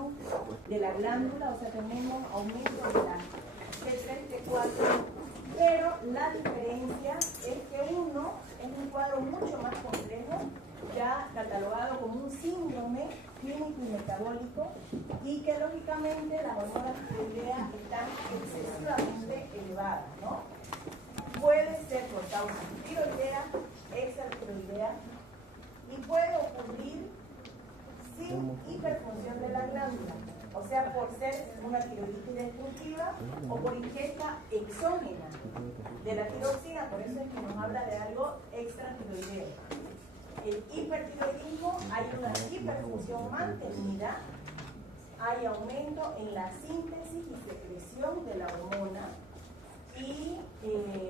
expresión de la glándula, o sea, tenemos aumento de la T3, T4, pero la diferencia es que uno es un cuadro mucho más complejo, ya catalogado como un síndrome clínico y metabólico, y que lógicamente las hormonas tiroideas están excesivamente elevadas, ¿no? Puede ser por causa tiroidea, extratiroidea, y puede ocurrir sin hiperfunción de la glándula, o sea, por ser una tiroiditis destructiva o por ingesta exógena de la tiroxina, por eso es que nos habla de algo extratiroideo. El hipertiroidismo, hay una hiperfunción mantenida, hay aumento en la síntesis y secreción de la hormona y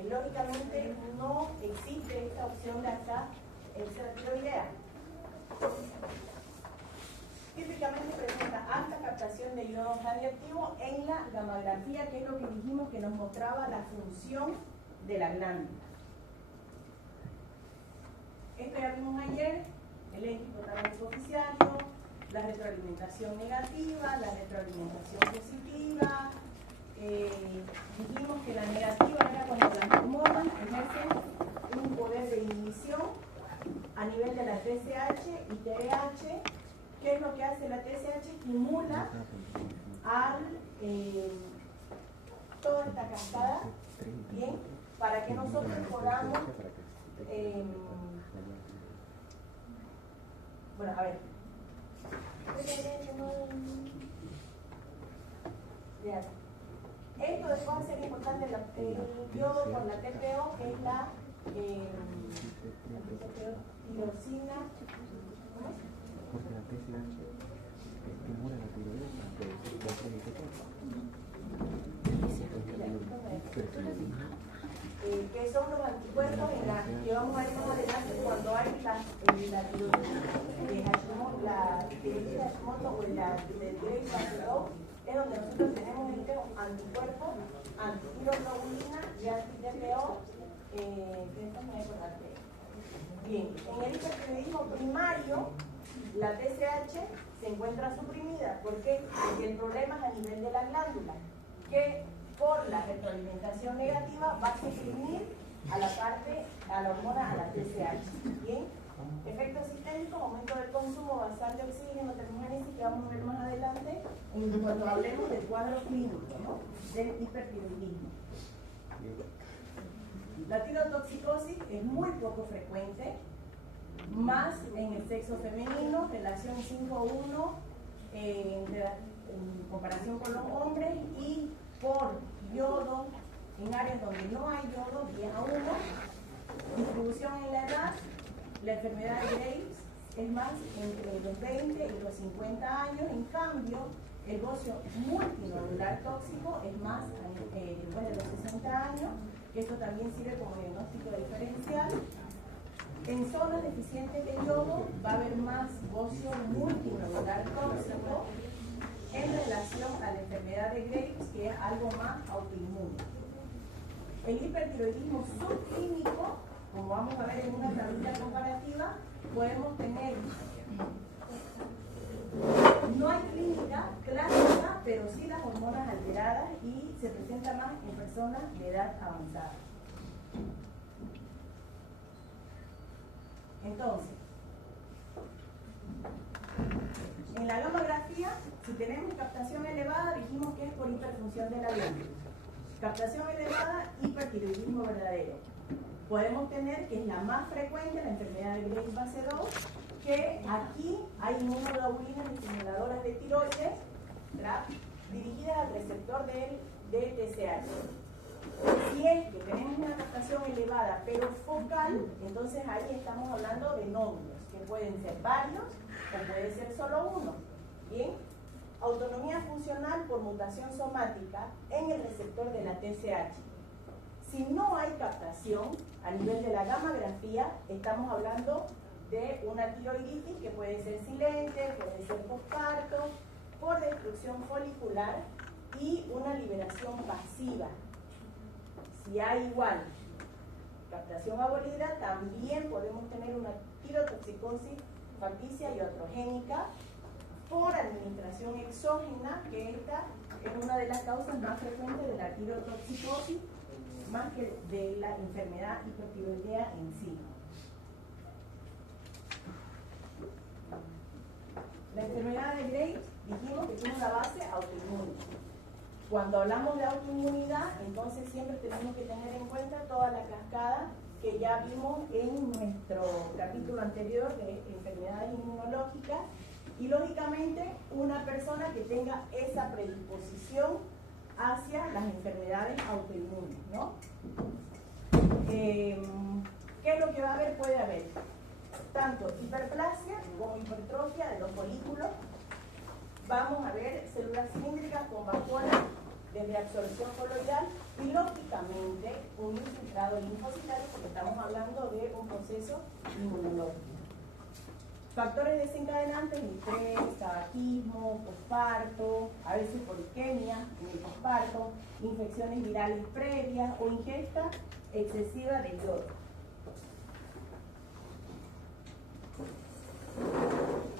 lógicamente no existe esta opción de acá extratiroidea. Típicamente presenta alta captación de iodo radioactivo en la gamografía, que es lo que dijimos que nos mostraba la función de la glándula. Esto ya vimos ayer, el equipotámico oficiario, la retroalimentación negativa, la retroalimentación positiva. Dijimos que la negativa era cuando las hormonas ejercen un poder de inhibición a nivel de la TSH y TSH. ¿Qué es lo que hace la TSH? Estimula toda esta cascada, ¿bien? Para que nosotros podamos bueno, a ver. Esto después va a ser importante, el yodo por la TPO, que es la tirosina. ¿Cómo es? Porque la TSH estimula la tiroides para que son los anticuerpos en la que vamos a ver más adelante cuando hay la tiroides de Hashimoto, la tiroides de Hashimoto o la de Graves-Basedow, es donde nosotros tenemos anticuerpos, antitiroglobulina y anti-TPO, que esto me acordate. Bien, en el hipertiroidismo primario, la TSH se encuentra suprimida. ¿Por qué? Porque el problema es a nivel de la glándula, que por la retroalimentación negativa va a suprimir a la hormona, a la TSH. ¿Bien? Efecto sistémico, aumento del consumo basal de oxígeno, termogénesis, que vamos a ver más adelante cuando hablemos del cuadro clínico, ¿no? Del hipertiroidismo. La tirotoxicosis es muy poco frecuente, más en el sexo femenino, relación 5:1 en comparación con los hombres, y por yodo en áreas donde no hay yodo, 10:1. Distribución en la edad, la enfermedad de Graves es más entre los 20 y los 50 años, en cambio el bocio multinodular tóxico es más después de los 60 años, que esto también sirve como diagnóstico diferencial. En zonas deficientes de yodo va a haber más bocio multinodular tóxico en relación a la enfermedad de Graves, que es algo más autoinmune. El hipertiroidismo subclínico, como vamos a ver en una tablita comparativa, podemos tener, no hay clínica clásica, pero sí las hormonas alteradas, y se presenta más en personas de edad avanzada. Entonces, en la gamografía, si tenemos captación elevada, dijimos que es por hiperfunción de la glándula. Captación elevada, hipertiroidismo verdadero. Podemos tener, que es la más frecuente, la enfermedad de Graves-Basedow, que aquí hay inmunoglobulinas estimuladoras de tiroides, ¿verdad?, dirigidas al receptor de TSH. Si es que tenemos una captación elevada pero focal, entonces ahí estamos hablando de nódulos, que pueden ser varios o puede ser solo uno. Bien, autonomía funcional por mutación somática en el receptor de la TSH. Si no hay captación a nivel de la gamografía, estamos hablando de una tiroiditis que puede ser silente, puede ser postparto, por destrucción folicular y una liberación pasiva. Si hay igual captación abolida, también podemos tener una tirotoxicosis facticia y iatrogénica por administración infiltración exógena, que esta es una de las causas más frecuentes de la tirotoxicosis, más que de la enfermedad hipertiroidea en sí. La enfermedad de Graves dijimos que tiene una base autoinmune. Cuando hablamos de autoinmunidad, entonces siempre tenemos que tener en cuenta toda la cascada que ya vimos en nuestro capítulo anterior de enfermedades inmunológicas, y lógicamente una persona que tenga esa predisposición hacia las enfermedades autoinmunes, ¿no? ¿Qué es lo que va a haber? Puede haber tanto hiperplasia como hipertrofia de los folículos. Vamos a ver células cilíndricas con vacuolas desde absorción coloidal y lógicamente un infiltrado linfocitario, porque estamos hablando de un proceso inmunológico. Factores desencadenantes: estrés, tabaquismo, posparto, a veces poliquemia en el posparto, infecciones virales previas o ingesta excesiva de yodo.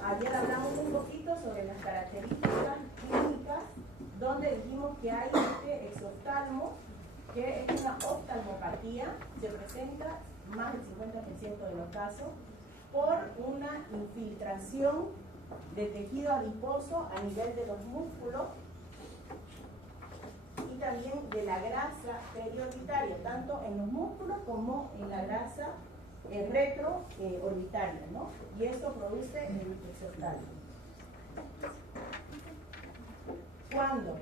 Ayer hablamos un poquito sobre las características clínicas, donde dijimos que hay este exoftalmo, que es una oftalmopatía, se presenta más del 50% de los casos por una infiltración de tejido adiposo a nivel de los músculos y también de la grasa periorbitaria, tanto en los músculos como en la grasa retroorbitaria, ¿no? Y esto produce el exoftalmo. Cuando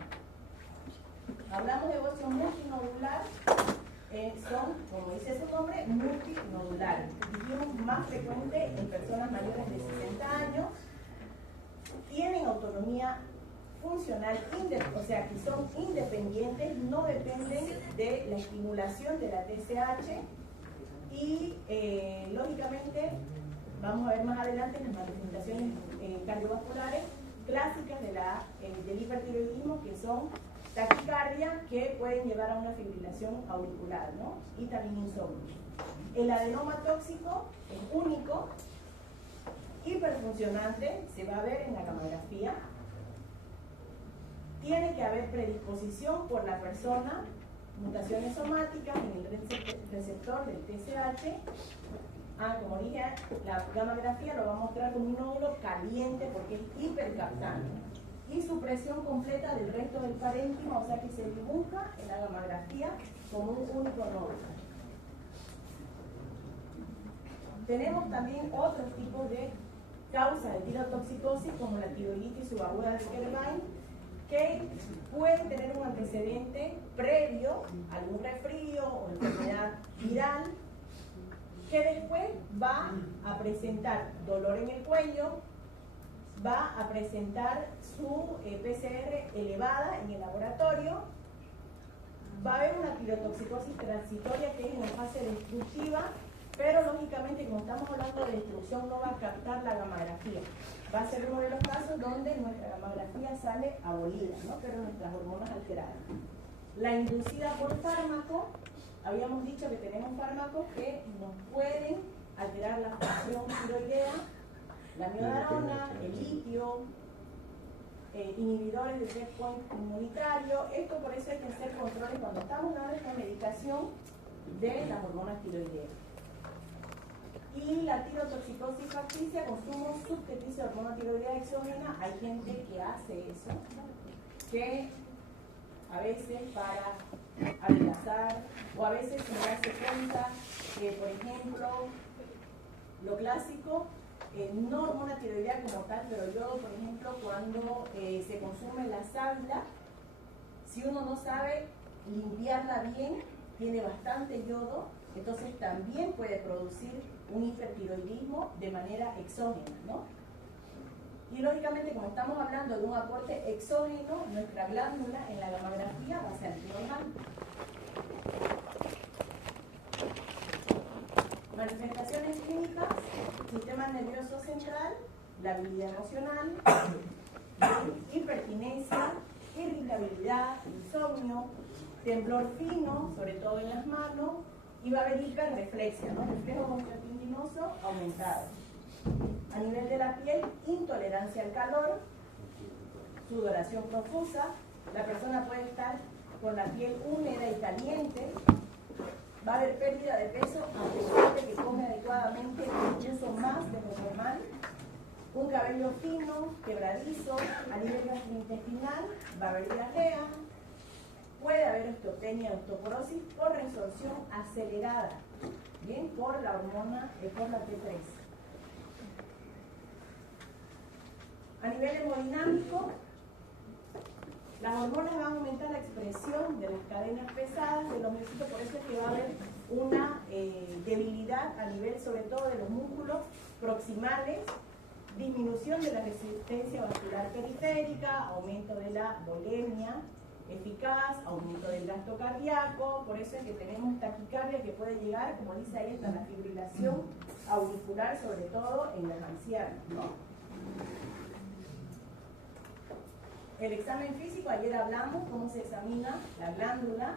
hablamos de bocio multinodular, son, como dice su nombre, multinodulares. Dijimos más frecuente en personas mayores de 60 años, tienen autonomía funcional, o sea, que son independientes, no dependen de la estimulación de la TSH y, lógicamente, vamos a ver más adelante las manifestaciones cardiovasculares clásicas del hipertiroidismo, que son taquicardia, que pueden llevar a una fibrilación auricular, ¿no? Y también insomnio. El adenoma tóxico es único, hiperfuncionante, se va a ver en la gamografía. Tiene que haber predisposición por la persona, mutaciones somáticas en el receptor del TSH. Como dije, la gamografía lo va a mostrar como un nódulo caliente porque es hipercaptante. Y supresión completa del resto del parénquima, o sea que se dibuja en la gamografía como un único nódulo. Tenemos también otros tipos de causas de tirotoxicosis, como la tiroiditis subaguda de Kerbein, que pueden tener un antecedente previo, algún resfrío o enfermedad viral, que después va a presentar dolor en el cuello, va a presentar su PCR elevada en el laboratorio, va a haber una tirotoxicosis transitoria que es en fase destructiva, pero lógicamente, como estamos hablando de destrucción, no va a captar la gamografía. Va a ser uno de los casos donde nuestra gamografía sale abolida, ¿no? Pero nuestras hormonas alteradas. La inducida por fármaco, habíamos dicho que tenemos fármacos que nos pueden alterar la función tiroidea, la miodarona, el litio, inhibidores de checkpoint inmunitario. Esto por eso hay que hacer controles cuando estamos dando esta medicación de las hormonas tiroideas. Y la tirotoxicosis facticia, consumo subteticio de hormona tiroidea exógena. Hay gente que hace eso, que a veces para adelgazar, o a veces sin darse cuenta que, por ejemplo, lo clásico, no hormona tiroidea como tal, pero yodo, por ejemplo, cuando se consume la sábila, si uno no sabe limpiarla bien, tiene bastante yodo, entonces también puede producir un hipertiroidismo de manera exógena, ¿no? Y lógicamente, como estamos hablando de un aporte exógeno, nuestra glándula en la gamografía va a ser normal. Manifestaciones clínicas: sistema nervioso central, labilidad emocional, hipertinesia, irritabilidad, insomnio, temblor fino, sobre todo en las manos, y va a haber hiperreflexia, ¿no? Reflejo osteotendinoso aumentado. A nivel de la piel, intolerancia al calor, sudoración profusa, la persona puede estar con la piel húmeda y caliente, va a haber pérdida de peso a pesar de que come adecuadamente, incluso más de lo normal, un cabello fino, quebradizo, a nivel gastrointestinal, va a haber diarrea, puede haber osteopenia, osteoporosis por resorción acelerada, bien, por la hormona, por la T3. A nivel hemodinámico, las hormonas van a aumentar la expresión de las cadenas pesadas de los miocitos, por eso es que va a haber una debilidad a nivel sobre todo de los músculos proximales, disminución de la resistencia vascular periférica, aumento de la volemia eficaz, aumento del gasto cardíaco, por eso es que tenemos taquicardia que puede llegar, como dice ahí, hasta la fibrilación auricular, sobre todo en los ancianos, ¿no? El examen físico, ayer hablamos cómo se examina la glándula.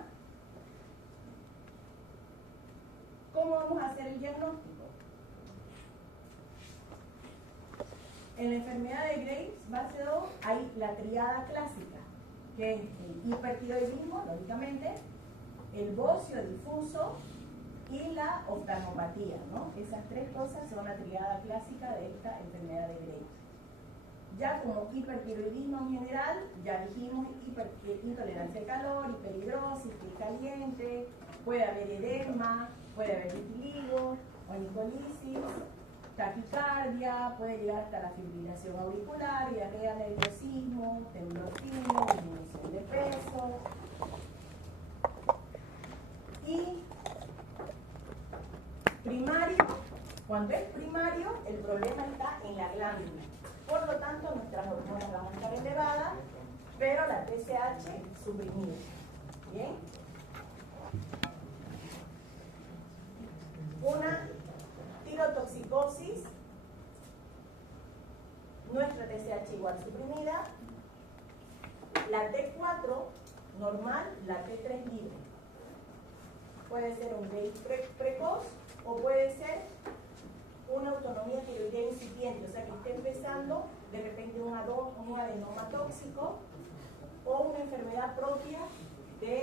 ¿Cómo vamos a hacer el diagnóstico? En la enfermedad de Graves, base 2, hay la triada clásica, que es el hipertiroidismo, lógicamente, el bocio difuso y la oftalmopatía, ¿no? Esas tres cosas son la triada clásica de esta enfermedad de Graves. Ya como hipertiroidismo en general, ya dijimos intolerancia al calor, hiperhidrosis, piel caliente, puede haber edema, puede haber vitiligo, onicolisis, taquicardia, puede llegar hasta la fibrilación auricular, diarrea, nerviosismo, temblor fino, disminución de peso. Y primario, cuando es primario, el problema está en la glándula. Por lo tanto, nuestras hormonas van a estar elevadas, pero la TSH suprimida. ¿Bien? Una tirotoxicosis, nuestra TSH igual suprimida, la T4 normal, la T3 libre. Puede ser un Graves precoz o puede ser una autonomía tiroidea incipiente, o sea que esté empezando de repente un adenoma tóxico o una enfermedad propia